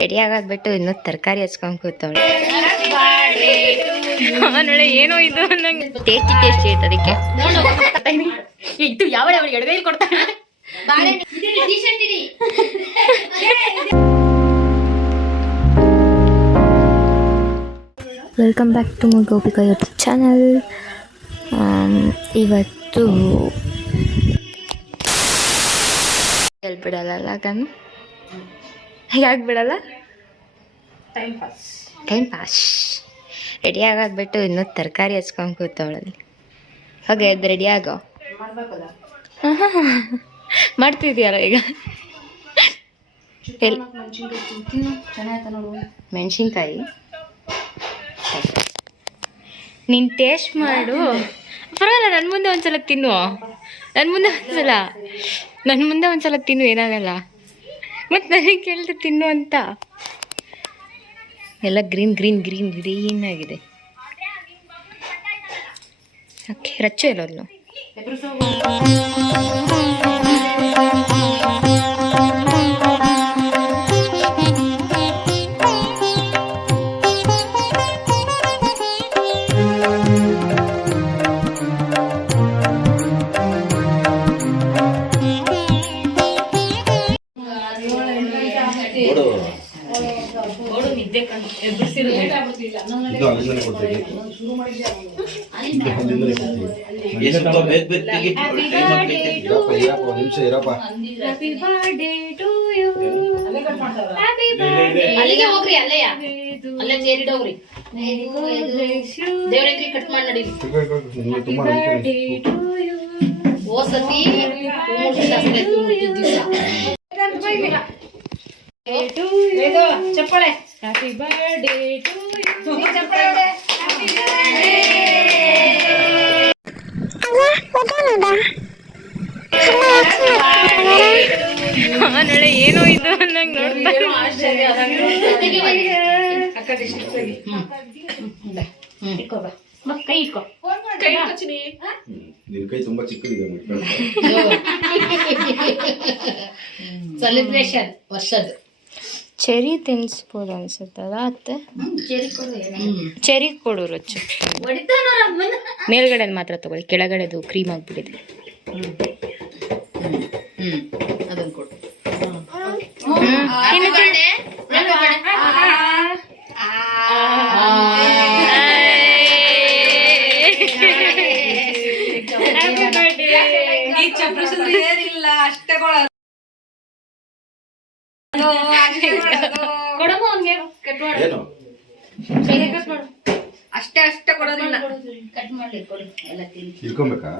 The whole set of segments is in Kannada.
ರೆಡಿ ಆಗೋದ್ಬಿಟ್ಟು ಇನ್ನೂ ತರಕಾರಿ ಹಚ್ಕೊಂಡು ಕೂತವಳೆ. ನೋಡ ಏನೋ ಇದು ನಂಗೆ ಟೇಸ್ಟಿ ಐತೆ ಅದಕ್ಕೆ. ಇದು ಯಾವ ಎಡಗೈಲಿ ಕೊಡ್ತಾನೆ. Welcome back to my Gopika YouTube channel. ಇವತ್ತು ಎಲ್ಲಿ ಬಿಡಲ್ಲ ಕಣ್, ಯಾಕೆ ಬಿಡಲ್ಲ? Time pass. ರೆಡಿ ಆಗೋದ್ಬಿಟ್ಟು ಇನ್ನೂ ತರಕಾರಿ ಹಚ್ಕೊಂಡು ಕೂತವಳಲ್ಲಿ. ಹಾಗೆ ಅದು ರೆಡಿ ಆಗೋ ಮಾಡ್ತಿದ್ಯಾರ ಈಗ. ಮೆಣಸಿನ್ಕಾಯಿ ನೀನು ಟೇಸ್ಟ್ ಮಾಡು, ಪರವಾಗಿಲ್ಲ. ನನ್ನ ಮುಂದೆ ಒಂದ್ಸಲ ತಿನ್ನು, ನನ್ನ ಮುಂದೆ ಒಂದ್ಸಲ ತಿನ್ನು, ಏನಾಗಲ್ಲ. ಮತ್ತು ನನಗೆ ಕೇಳಿದೆ ತಿನ್ನು ಅಂತ. ಎಲ್ಲ ಗ್ರೀನ್ ಗ್ರೀನ್ ಗ್ರೀನ್ ಗ್ರೀನ್ ಆಗಿದೆ. ಓಕೆ, ರಚ್ಚು ಎಲ್ಲೋದ್ಲು. ಚಪ್ಪಳೆ ಹ್ಯಾಪಿ ಬರ್ಡೇ ಟು ಯು. ಚಪ್ಪಳೆ ಹ್ಯಾಪಿ ಬರ್ಡೇ. ನೋಡ ಏನೋ ಇದು ನಂಗೆ ಸೆಲೆಬ್ರೇಷನ್ ವರ್ಷದ್ದು. ಚೆರಿ ತಿನ್ಸ್ಬೋದು ಅನ್ಸುತ್ತದ ಅತ್ತೆ. ಚೆರಿ ಕೊಡು ರಚ್ಚು. ಮೇಲ್ಗಡೆ ಮಾತ್ರ ತಗೊಳ್ಳಿ, ಕೆಳಗಡೆದು ಕ್ರೀಮ್ ಆಗ್ಬಿಟ್ಟಿದೆ. ಅದನ್ನು ಕೊಡು. ಏನಿಲ್ಲ ಅಷ್ಟೇ ಅಷ್ಟೇ ಅಷ್ಟೇ ಕೊಡೋದಿಲ್ಲ. ಕಟ್ ಮಾಡಿ ಕೊಡು, ಎಲ್ಲ ತಿನ್ಬೇಕಾ?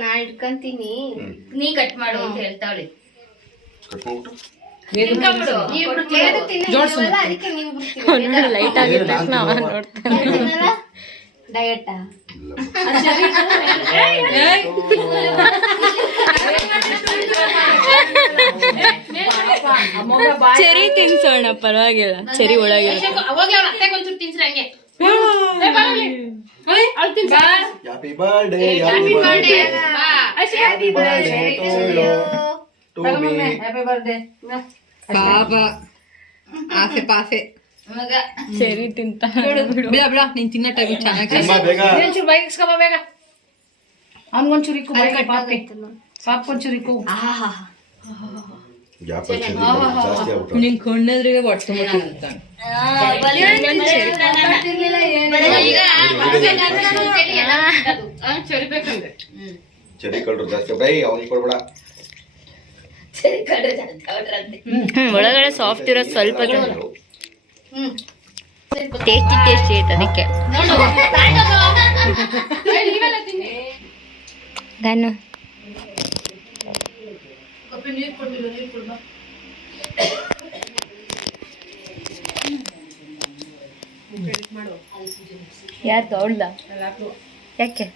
ನಾ ಇಟ್ಕೊಂತೀನಿ, ನೀ ಕಟ್ ಮಾಡು ಅಂತ ಹೇಳ್ತಾವಳಿ. ಲೈಟ್ ಆಗಿದ ತಕ್ಷಣ ನೋಡ್ತಾನೆ. ಡಯಟ್ ಚೆರಿ ತಿನ್ಸೋಣ, ಪರವಾಗಿಲ್ಲ. ಚೆರಿ ಒಳಗೆ happy birthday happy birthday happy birthday to me. Happy birthday ಬಾಬಾ. ಆಸೆ ಪಾಸೆ ಚೆರಿ ತಿಂತ ಬಿಡ ಬಿಡ. ನೀನ್ ತಿನ್ನೋ ಟೈಮ್ ಚೆನ್ನಾಗಿ ಬೇಗ ಬೈಕ್ ಇಸ್ಕೊಬ ಬೇಗ. ಅವನಿಗೊಂಚೂರು ಇಕ್ಕು, ಪಾಪ್ಗೊಂಚೂರು ಇಕ್ಕು. ಜಾಸ್ತಿ ಆಗ್ಬಿಟ್ಟು ನಿನ್ ಕೊಂಡದ್ರಿಗೆ ಹೊಟ್ಟೆ ಮುಟ್ಟಿರ್ತಾನೆ. ಚಳಿ ಕಳ್ರು ಜಾಸ್ತಿ ಬೈ ಅವ್ನಿಗೆ ಕೊಡ್ಬೇಡ. ಒಳಗಡೆ ಸಾಫ್ಟ್ ಇರೋ ಸ್ವಲ್ಪ ಟೇಸ್ಟಿ ಐತೆ ಅದಕ್ಕೆ. ನಾನು ಯಾರು ಅವಳ್ದ? ಯಾಕೆ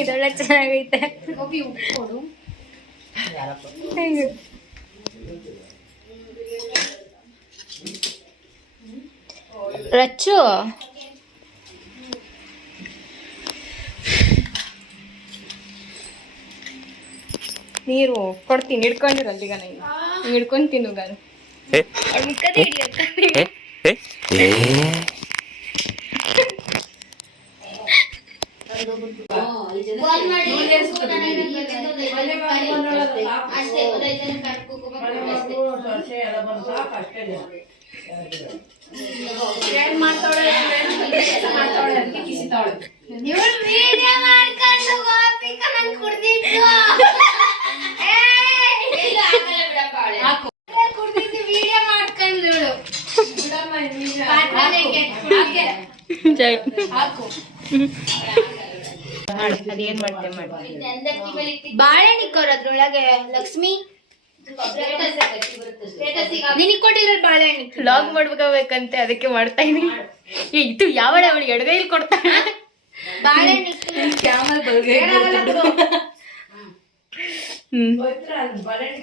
ಇದೊಳ್ಳೆ ಚೆನ್ನಾಗೈತೆ. ರಚ್ಚು ನೀರು ಕೊಡ್ತೀನಿ, ಹಿಡ್ಕೊಂಡಿರು ಅಲ್ಲಿಗ ನಾನು ಹಿಡ್ಕೊಂಡು ತಿನ್ನು ಗಾನು ಅವ್ಳ ಮುಖದೇ ಹಿಡಿಯಕ್ಕ ಅದೇನ್ ಮಾಡ್ತೆ ಮಾಡಿ ಬಾಳೆಹಣ್ಣಿ ಅದ್ರೊಳಗೆ ಲಕ್ಷ್ಮಿ ನಿನಗ್ ಕೊಟ್ಟಿದ್ರೆ ಬಾಳೆಹಣ್ಣಿ ವ್ಲಾಗ್ ಮಾಡ್ಬೇಕಂತೆ ಅದಕ್ಕೆ ಮಾಡ್ತಾ ಇದೀನಿ. ಇದು ಯಾವಳ ಅವಳಿಗೆ ಎಡಗೈಲಿ ಕೊಡ್ತಾಳೆ ಬಾಳೆಹಣ್ಣಿ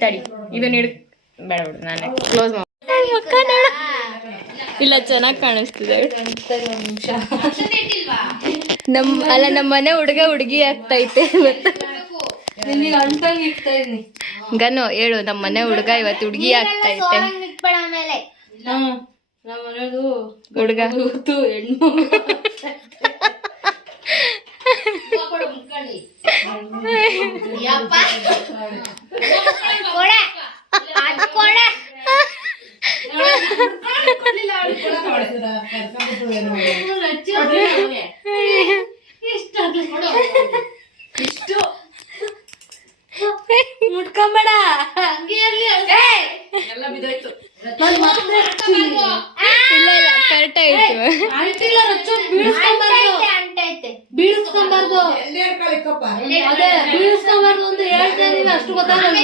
ತಡಿ ಇದನ್ನ ಹಿಡ್ ಬೇಡ ಬಿಡು ನಾನೇ ಕ್ಲೋಸ್ ಇಲ್ಲ ಚೆನ್ನಾಗಿ ಕಾಣಿಸ್ತಿದೆ. ನಮ್ಮ ಮನೆ ಹುಡುಗ ಹುಡುಗಿ ಆಗ್ತೈತೆ ಇವತ್ತು. ಗನು ಹೇಳು, ನಮ್ಮ ಮನೆ ಹುಡುಗ ಇವತ್ತು ಹುಡುಗಿ ಆಗ್ತೈತೆ. ಹುಡುಗ ಮುಟ್ಕೊಂಬೇಡ ಇಲ್ಲ ಇಲ್ಲ ಕರೆಕ್ಟ್ ಆಯ್ತು. ಬೀಳಿಸ್ಕೊಂಬಾರ್ದು ಅಂತ ಹೇಳ್ತೇನೆ, ಅಷ್ಟು ಗೊತ್ತಾಗಲ್ಲ.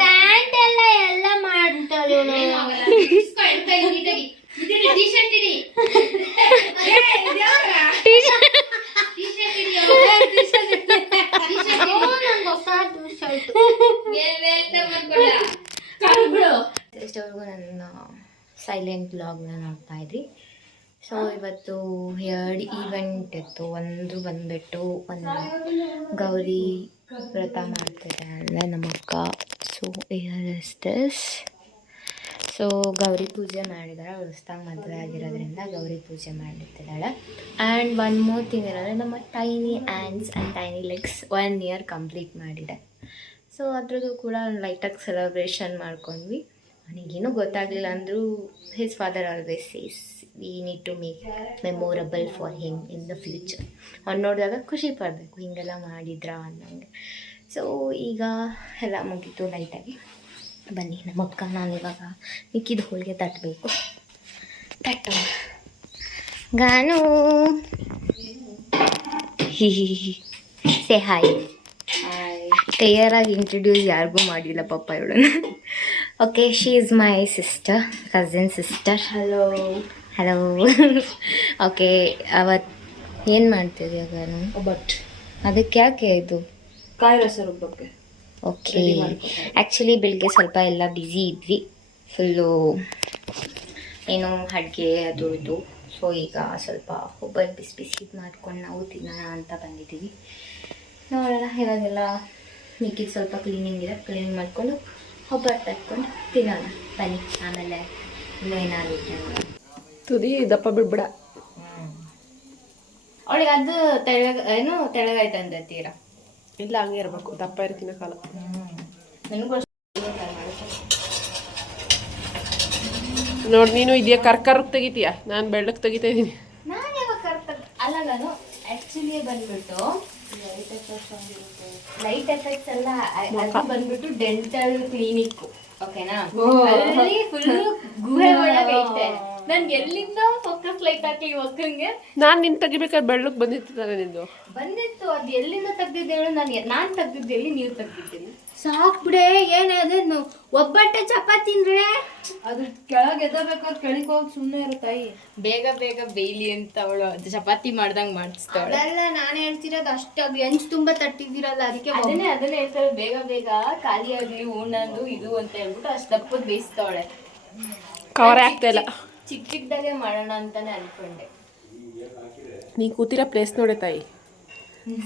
ಪ್ಯಾಂಟ್ ಎಲ್ಲ ಮಾಡ್ತಾರೆ. ಇಷ್ಟವರೆಗೂ ನನ್ನ ಸೈಲೆಂಟ್ ಬ್ಲಾಗ್ನ ನೋಡ್ತಾ ಇದ್ರಿ. ಸೊ ಇವತ್ತು 2 ಈವೆಂಟ್ ಇತ್ತು. ಒಂದು ಬಂದ್ಬಿಟ್ಟು ಗೌರಿ ವ್ರತ ಮಾಡ್ತಿದ್ದಾಳೆ ನಮ್ಮ ಅಕ್ಕ. ಸೊ ಸೊ ಗೌರಿ ಪೂಜೆ ಮಾಡಿದಾಳೆ. ಅವಳು ಹೊಸ್ದಾಗಿ ಮದುವೆ ಆಗಿರೋದ್ರಿಂದ ಗೌರಿ ಪೂಜೆ ಮಾಡಿರ್ತಿದ್ದಾಳೆ. ಆ್ಯಂಡ್ ಒನ್ ಮೋರ್ ಥಿಂಗ್ ಏನಂದರೆ ನಮ್ಮ tiny hands and tiny legs 1 year complete ಮಾಡಿದೆ. ಸೊ ಅದ್ರದ್ದು ಕೂಡ ಲೈಟಾಗಿ ಸೆಲೆಬ್ರೇಷನ್ ಮಾಡ್ಕೊಂಡ್ವಿ. ಅವನಿಗೇನೂ ಗೊತ್ತಾಗಲಿಲ್ಲ ಅಂದರೂ his father always says we need to make memorable for him in the future. ಅವ್ನು ನೋಡಿದಾಗ ಖುಷಿ ಪಡಬೇಕು, ಹೀಗೆಲ್ಲ ಮಾಡಿದ್ರಾ ಅನ್ನೋಂಗೆ. ಸೊ ಈಗ ಎಲ್ಲ ಮುಗೀತು ಲೈಟಾಗಿ. ಬನ್ನಿ ನಮ್ಮ ಅಕ್ಕ ನಾನು ಇವಾಗ ಮಿಕ್ಕಿದ ಹೋಳಿಗೆ ತಟ್ಟಬೇಕು. ತಟ್ಟು ಗಾನು ಸೇ ಹಾಯ್. ಕ್ಲಿಯರಾಗಿ ಇಂಟ್ರಡ್ಯೂಸ್ ಯಾರಿಗೂ ಮಾಡಿಲ್ಲ ಪಾಪ ಇವಳನ್ನು. Okay, she is my sister, cousin sister. Hello okay, ಅವತ್ತು ಏನು ಮಾಡ್ತಿದ್ದೆ ಗಾನು? ಒಬ್ಬಟ್ಟು. ಅದಕ್ಕೆ ಯಾಕೆ ಇದು ಕಾಯಿ ರಸ ರುಬ್ಬಕ್ಕೆ? ಓಕೆ, ಆ್ಯಕ್ಚುಲಿ ಬೆಳಿಗ್ಗೆ ಸ್ವಲ್ಪ ಎಲ್ಲ ಬ್ಯುಸಿ ಇದ್ವಿ, ಫುಲ್ಲು ಏನು ಅಡುಗೆ ಅದು ಇದು. ಸೊ ಈಗ ಸ್ವಲ್ಪ ಒಬ್ಬಟ್ಟು ಬಿಸಿ ಬಿಸಿ ಮಾಡ್ಕೊಂಡು ನಾವು ತಿನ್ನೋಣ ಅಂತ ಬಂದಿದ್ದೀವಿ. ನೋಡೋಣ, ಇವಾಗೆಲ್ಲ ಮಿಕ್ಕಿಗೆ ಸ್ವಲ್ಪ ಕ್ಲೀನಿಂಗ್ ಇದೆ, ಕ್ಲೀನಿಂಗ್ ಮಾಡಿಕೊಂಡು ಒಬ್ಬಟ್ಟು ತಟ್ಕೊಂಡು ತಿನ್ನೋಣ ಬನ್ನಿ. ಆಮೇಲೆ ಇನ್ನೂ ಏನಾಗುತ್ತೆ ತುದಿ ದಪ್ಪ ಬಿಡ್ಬಿಡ. ಅವಳಿಗೆ ಅದು ತೆಳಗಾಯ್ತು ಅಂದ್ರೆ ತೀರಾ ಇಲ್ಲ, ಹಂಗೆ ಇರಬೇಕು, ದಪ್ಪ ಇರ್ತೀನ ಕಾಲ. ನನಗೂ ನೋಡಿ, ನೀನು ಇದೆಯಾ ಕರ್ಕರ್ಗೆ ತೆಗಿತೀಯ, ನಾನು ಬೆಳ್ಳಕ್ಕೆ ತೆಗಿತಾ ಇದ್ದೀನಿ. ನಾನು ಯಾವಾಗ ಕರೆಕ್ಟಾಗಿ ಅಲ್ಲ, ನಾನು ಆ್ಯಕ್ಚುಲಿ ಬಂದ್ಬಿಟ್ಟು ಲೈಟ್ ಎಫೆಕ್ಟ್ಸ್ ಎಲ್ಲ ಅದು ಬಂದ್ಬಿಟ್ಟು ಡೆಂಟಲ್ ಕ್ಲಿನಿಕ್, ಓಕೆನಾ? ಅಲ್ಲಿ ಫುಲ್ ಗುಹೆ ಒಳಗೈತೆ. ನನ್ಗೆ ಎಲ್ಲಿಂದ ಫೋಕಸ್ ಲೈಟ್ ಹಾಕಿ ಮಕ್ಕಂಗೆ ನಾನು ನಿನ್ ತೆಗಿಬೇಕಾದ್ರೆ ಬೆಳ್ಳಕ್ಕೆ ಬಂದಿರ್ತಿದ್ದಾನೆ ನಿಂದು. ಬಂದಿತ್ತು, ಅದು ಎಲ್ಲಿಂದ ತೆಗ್ದಿದ್ದೆ ಹೇಳು? ನಾನು ತೆಗ್ದಿದ್ದೆ, ನೀವು ತೆಗ್ದಿದ್ದೀನಿ. ಸಾಕ್ ಬಿಡೆ, ಏನಾದ್ರು ಒಬ್ಬಟ್ಟೆ ಚಪಾತಿ ತಿಂದ್ರೆ ಅದು ಕೆಳಗೆ ಎದ್ದಬೇಕಾದ್ರೆ ಕೆಳಗೆ ಹೋಗಿ ಸುಮ್ಮನೆ ಇರು ತಾಯಿ. ಬೇಗ ಬೇಗ ಬೇಯ್ಲಿ ಅಂತ ಅವಳು ಅದು ಚಪಾತಿ ಮಾಡ್ದಂಗೆ ಮಾಡಿಸ್ತಾಳೆ. ಅದೆಲ್ಲ ನಾನು ಹೇಳ್ತಿರೋದು ಅಷ್ಟು, ಅದು ಹೆಂಚು ತುಂಬ ತಟ್ಟಿದ್ದೀರಲ್ಲ ಅದಕ್ಕೆ. ಅದನ್ನೇ ಹೇಳ್ತಾಳೆ, ಬೇಗ ಬೇಗ ಖಾಲಿ ಆಗಲಿ ಉಣ್ಣಂದು ಇದು ಅಂತ ಹೇಳ್ಬಿಟ್ಟು ಅಷ್ಟು ದಪ್ಪಕ್ಕೆ ಬೇಯಿಸ್ತಾವಳೆ. ಕವರ್ ಆಗ್ತಾ ಇಲ್ಲ. ಚಿಕ್ಕ ಚಿಕ್ಕದಾಗೆ ಮಾಡೋಣ ಅಂತಾನೆ ಅನ್ಕೊಂಡೆ. ನೀ ಕೂತಿರೋ ಪ್ಲೇಸ್ ನೋಡೆ ತಾಯಿ,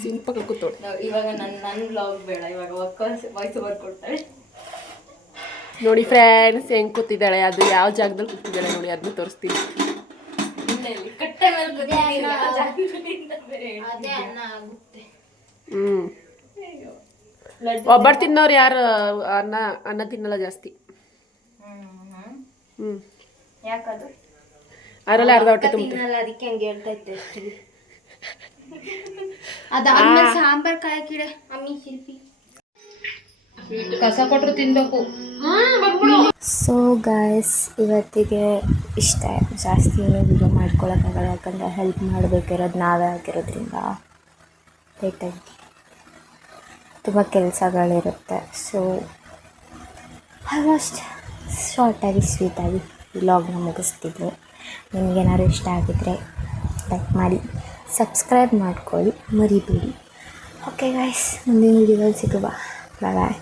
ಸಿಂಪಲ್ ಕೂತೋಳು. ಇವಾಗ ನನ್ನ ಬ್ಲಾಗ್ ಬೇಡ, ಇವಾಗ ವಾಯ್ಸ್ ಓವರ್ ಕೊಡ್ತಾಳೆ. ನೋಡಿ ಫ್ರೆಂಡ್ಸ್ ಹೆಂಗ್ ಕೂತಿದ್ದಾಳೆ, ಅದು ಯಾವ ಜಾಗದಲ್ಲಿ ಕೂತಿದ್ದಾಳೆ ನೋಡಿ, ಅದನ್ನ ತೋರಿಸ್ತೀನಿ. ಅದೇ ಅನ್ನ ಆಗುತ್ತೆ. ಒಬ್ಬಟ್ಟು ತಿನ್ನೋರು ಯಾರು ಅನ್ನ ತಿನ್ನಲ್ಲ ಜಾಸ್ತಿ. ಯಾಕದು? ಅದರಲ್ಲಿ ಅರ್ಧ ಹೊಟ್ಟೆ ತುಂಬ. ತಿನ್ನಲ್ಲ, ಅದಕ್ಕೆ ಹಂಗೆ ಹೇಳ್ತೈತೆ. ಅದಾದ್ಮೇಲೆ ಸಾಂಬಾರ್ ಕಾಯ್ಕಿಡೆ ಅಮ್ಮಿ ಶಿಲ್ಪಿ ಕಸ ಕೊಟ್ರು ತಿನ್ಬೇಕು. ಸೊ ಗಾಯ್ಸ್, ಇವತ್ತಿಗೆ ಇಷ್ಟ. ಜಾಸ್ತಿ ಏನೂ ವಿಡಿಯೋ ಮಾಡ್ಕೊಳಕ್ಕಾಗಲ್ಲ, ಯಾಕಂದರೆ ಹೆಲ್ಪ್ ಮಾಡಬೇಕಿರೋದು ನಾವೇ ಆಗಿರೋದ್ರಿಂದ ಲೇಟಾಗಿ ತುಂಬ ಕೆಲಸಗಳಿರುತ್ತೆ. ಸೊ ಆಲ್ಮೋಸ್ಟ್ ಶಾರ್ಟಾಗಿ ಸ್ವೀಟಾಗಿ ವ್ಲಾಗ್ನ ಮುಗಿಸ್ತಿದ್ವಿ. ನಿಮಗೇನಾದ್ರು ಇಷ್ಟ ಆಗಿದ್ದರೆ ಲೈಕ್ ಮಾಡಿ, ಸಬ್ಸ್ಕ್ರೈಬ್ ಮಾಡ್ಕೊಳ್ಳಿ, ಮರಿಬೇಡಿ. ಓಕೆ ಗಾಯ್ಸ್, ಮುಂದಿನ ವಿಡಿಯೋದಲ್ಲಿ ಸಿಗುವ. ಬಾಯ್.